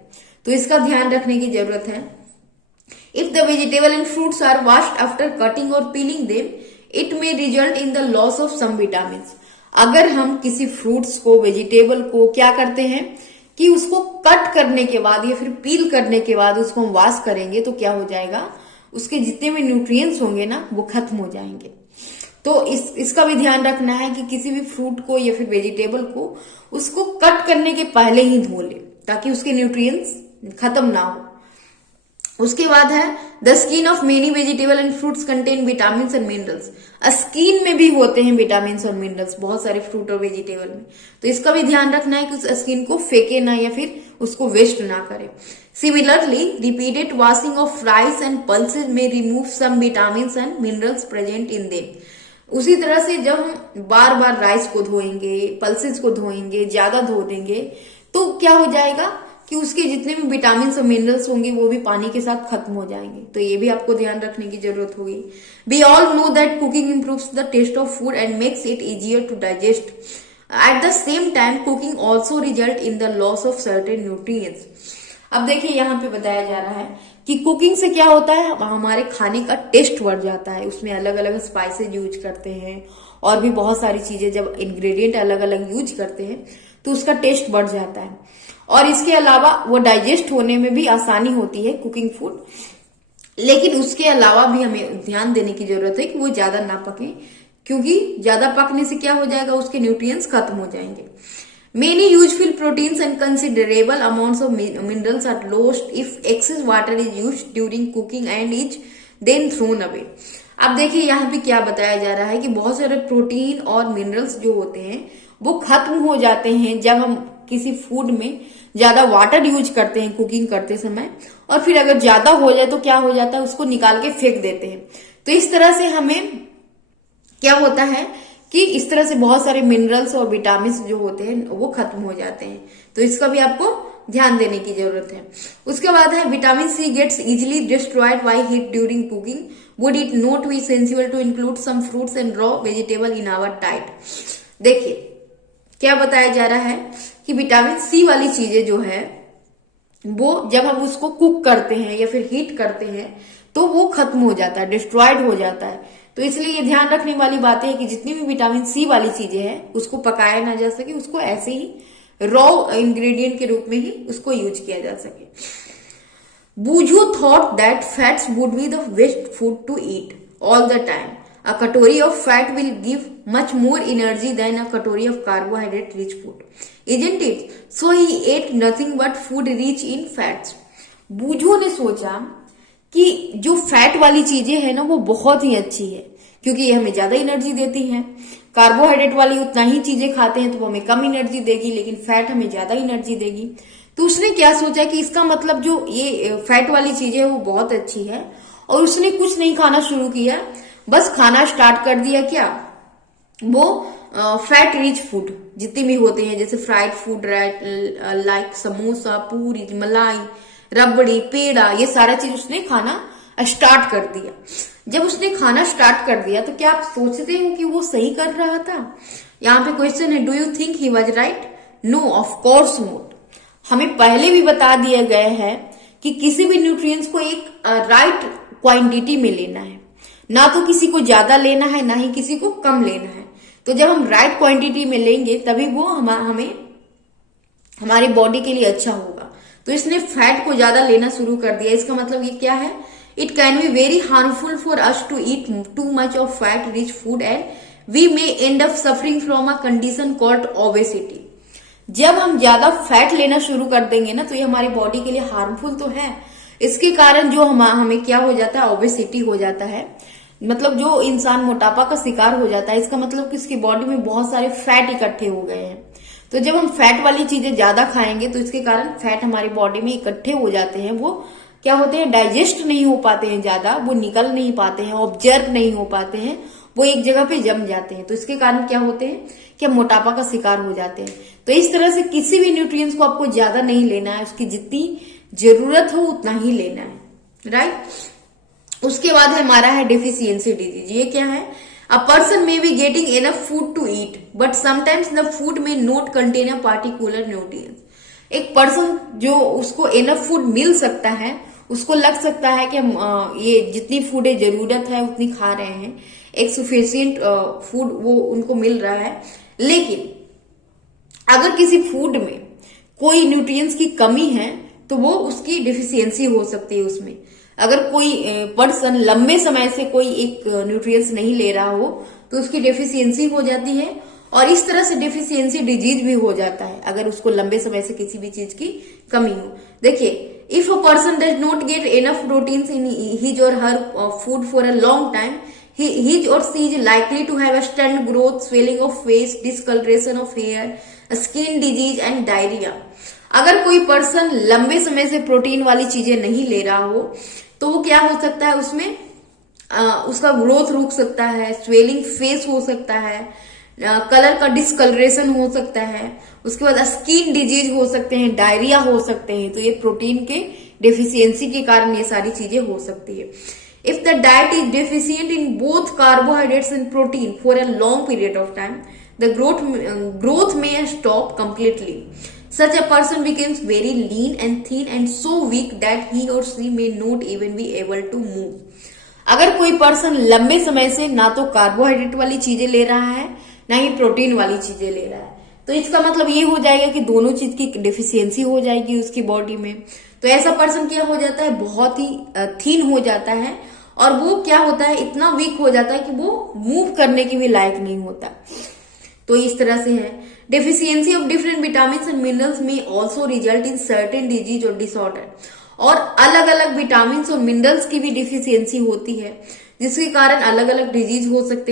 तो इसका ध्यान रखने की जरूरत है। If the vegetable and fruits are washed after cutting और peeling them, it may result in the loss of some vitamin. अगर हम किसी फ्रूट्स को, वेजिटेबल को क्या करते हैं कि उसको कट करने के बाद या फिर पील करने के बाद उसको हम वॉश करेंगे तो क्या हो जाएगा, उसके जितने भी न्यूट्रिएंट्स होंगे ना वो खत्म हो जाएंगे। तो इसका भी ध्यान रखना है कि किसी भी फ्रूट को या फिर वेजिटेबल को उसको कट करने के पहले ही धो ले ताकि उसके न्यूट्रिएंट्स खत्म ना हो। उसके बाद है the skin of many vegetable and fruits contain vitamin and minerals. Skin में भी होते हैं विटामिन और मिनरल्स बहुत सारे फ्रूट और वेजिटेबल में, तो इसका भी ध्यान रखना है कि उस स्किन को फेंके ना या फिर उसको वेस्ट ना करें। Similarly repeated washing of rice and pulses may remove some vitamin and minerals present in them. उसी तरह से जब हम बार बार राइस को धोएंगे, पल्सेस को धोएंगे, ज्यादा धो देंगे तो क्या हो जाएगा कि उसके जितने भी विटामिन और मिनरल्स होंगे वो भी पानी के साथ खत्म हो जाएंगे। तो ये भी आपको ध्यान रखने की जरूरत होगी। We all know that cooking improves the taste of food and makes it easier to digest. At the same time cooking also result in the loss of certain nutrients. अब देखिए यहाँ पे बताया जा रहा है कि कुकिंग से क्या होता है, हमारे खाने का टेस्ट बढ़ जाता है। उसमें अलग अलग स्पाइसेज यूज करते हैं और भी बहुत सारी चीजें, जब इंग्रेडिएंट अलग अलग यूज करते हैं तो उसका टेस्ट बढ़ जाता है। और इसके अलावा वो डाइजेस्ट होने में भी आसानी होती है कुकिंग फूड। लेकिन उसके अलावा भी हमें ध्यान देने की जरूरत है कि वो ज्यादा ना पके, क्योंकि ज्यादा पकने से क्या हो जाएगा, उसके न्यूट्रिएंट्स खत्म हो जाएंगे। Many useful proteins and considerable amounts of minerals are lost if excess water is used during cooking and is then thrown away। अब देखिए यहाँ पे क्या बताया जा रहा है कि बहुत सारे प्रोटीन और मिनरल्स जो होते हैं वो खत्म हो जाते हैं जब हम किसी फूड में ज्यादा वाटर यूज करते हैं कुकिंग करते समय, और फिर अगर ज्यादा हो जाए तो क्या हो जाता है, उसको निकाल के फेंक देते हैं। तो इस तरह से हमें क्या होता है कि इस तरह से बहुत सारे मिनरल्स और विटामिन जो होते हैं वो खत्म हो जाते हैं। तो इसका भी आपको ध्यान देने की जरूरत है। उसके बाद है vitamin C gets easily destroyed by heat during cooking, would it not be sensible to include some fruits and raw vegetable in our diet. देखिए क्या बताया जा रहा है कि विटामिन सी वाली चीजें जो है वो जब हम उसको कुक करते हैं या फिर हीट करते हैं तो वो खत्म हो जाता है, डिस्ट्रॉयड हो जाता है। तो इसलिए ये ध्यान रखने वाली बात है कि जितनी भी विटामिन सी वाली चीजें हैं उसको पकाया ना जा सके, उसको ऐसे ही रॉ इंग्रेडिएंट के रूप में ही उसको यूज किया जा सके। Boojho thought that fats would be the best food to eat all the time. A katori of fat will give much more energy than a katori of carbohydrate rich food, isn't it? So he ate nothing but food rich in fats. Boojho ने सोचा कि जो fat वाली चीजें है ना वो बहुत ही अच्छी है क्योंकि ये हमें ज्यादा एनर्जी देती हैं। कार्बोहाइड्रेट वाली उतना ही चीजें खाते हैं तो वो हमें कम एनर्जी देगी, लेकिन फैट हमें ज्यादा एनर्जी देगी। तो उसने क्या सोचा कि इसका मतलब जो ये फैट वाली चीजें है वो बहुत अच्छी है, और उसने कुछ नहीं खाना शुरू किया, बस खाना स्टार्ट कर दिया। क्या वो फैट रिच फूड जितने भी होते हैं, जैसे फ्राइड फूड लाइक समोसा, पूरी, मलाई, रबड़ी, पेड़ा, ये सारा चीज उसने खाना स्टार्ट कर दिया। जब उसने खाना स्टार्ट कर दिया तो क्या आप सोचते हो कि वो सही कर रहा था? यहाँ पे क्वेश्चन है, do you think he was right? No, of course not. हमें पहले भी बता दिया गया है कि किसी भी न्यूट्रिएंट्स को एक राइट क्वांटिटी में लेना है, ना तो किसी को ज्यादा लेना है ना ही किसी को कम लेना है। तो जब हम राइट क्वांटिटी में लेंगे तभी वो हमें हमारी बॉडी के लिए अच्छा होगा। तो इसने फैट को ज्यादा लेना शुरू कर दिया। इसका मतलब ये क्या है, it can be very harmful for us to eat too much of fat rich food and we may end up suffering from a condition called obesity. जब हम ज्यादा फैट लेना शुरू कर देंगे ना तो ये हमारी बॉडी के लिए हार्मफुल तो है, इसके कारण जो हमें क्या हो जाता है, ओबेसिटी हो जाता है। मतलब जो इंसान मोटापा का शिकार हो जाता है, इसका मतलब कि उसकी बॉडी में बहुत सारे फैट इकट्ठे हो गए हैं। तो जब हम फैट वाली चीजें ज्यादा खाएंगे तो इसके कारण फैट हमारी बॉडी में इकट्ठे हो जाते हैं, वो क्या होते हैं, डाइजेस्ट नहीं हो पाते हैं ज्यादा, वो निकल नहीं पाते हैं, ऑब्जर्व नहीं हो पाते हैं, वो एक जगह पे जम जाते हैं। तो इसके कारण क्या होते हैं कि हम मोटापा का शिकार हो जाते हैं। तो इस तरह से किसी भी न्यूट्रिएंट्स को आपको ज्यादा नहीं लेना है, उसकी जितनी जरूरत हो उतना ही लेना है, राइट। उसके बाद हमारा है डेफिशिएंसी डिजीज। ये क्या है, A person may be getting enough food to eat, but sometimes the food may not contain a particular nutrients. एक पर्सन जो उसको इनफ फूड मिल सकता है, उसको लग सकता है कि हम ये जितनी फूड जरूरत है उतनी खा रहे हैं, एक सफिशिएंट फूड वो उनको मिल रहा है, लेकिन अगर किसी फूड में कोई न्यूट्रिएंट्स की कमी है तो वो उसकी डिफिशियंसी हो सकती है उसमें। अगर कोई पर्सन लंबे समय से कोई एक न्यूट्रिएंट्स नहीं ले रहा हो तो उसकी डेफिशिएंसी हो जाती है, और इस तरह से डेफिशिएंसी डिजीज भी हो जाता है अगर उसको लंबे समय से किसी भी चीज की कमी हो। देखिए, if a person does not get enough proteins in his और her food for a long time, his or she is likely to have a stunned growth, swelling of face, discoloration of hair, skin disease and diarrhea। अगर कोई person लंबे समय से protein वाली चीजें नहीं ले रहा हो तो वो क्या हो सकता है, उसमें उसका ग्रोथ रुक सकता है, स्वेलिंग फेस हो सकता है, कलर का डिस्कलरेशन हो सकता है, उसके बाद स्किन डिजीज हो सकते हैं, डायरिया हो सकते हैं। तो ये प्रोटीन के डेफिशिएंसी के कारण ये सारी चीजें हो सकती है। If the diet is deficient in both carbohydrates and protein for a long period of time, the growth may stop completely. Such a person becomes very lean and thin and so weak that he or she may not even be able to move. अगर कोई person लंबे समय से ना तो carbohydrate वाली चीजें ले रहा है ना ही प्रोटीन वाली चीजें ले रहा है, तो इसका मतलब ये हो जाएगा कि दोनों चीज की डिफिशियंसी हो जाएगी उसकी बॉडी में। तो ऐसा पर्सन क्या हो जाता है, बहुत ही थिन हो जाता है और वो क्या होता है, इतना वीक हो जाता है कि वो मूव करने की भी लायक नहीं होता। तो इस तरह से है। Deficiency of different vitamin and minerals may also result in certain disease और डिसऑर्डर। और अलग अलग विटामिन और मिनरल्स की भी डिफिशियंसी होती है, जिसके कारण अलग अलग डिजीज हो सकते हैं।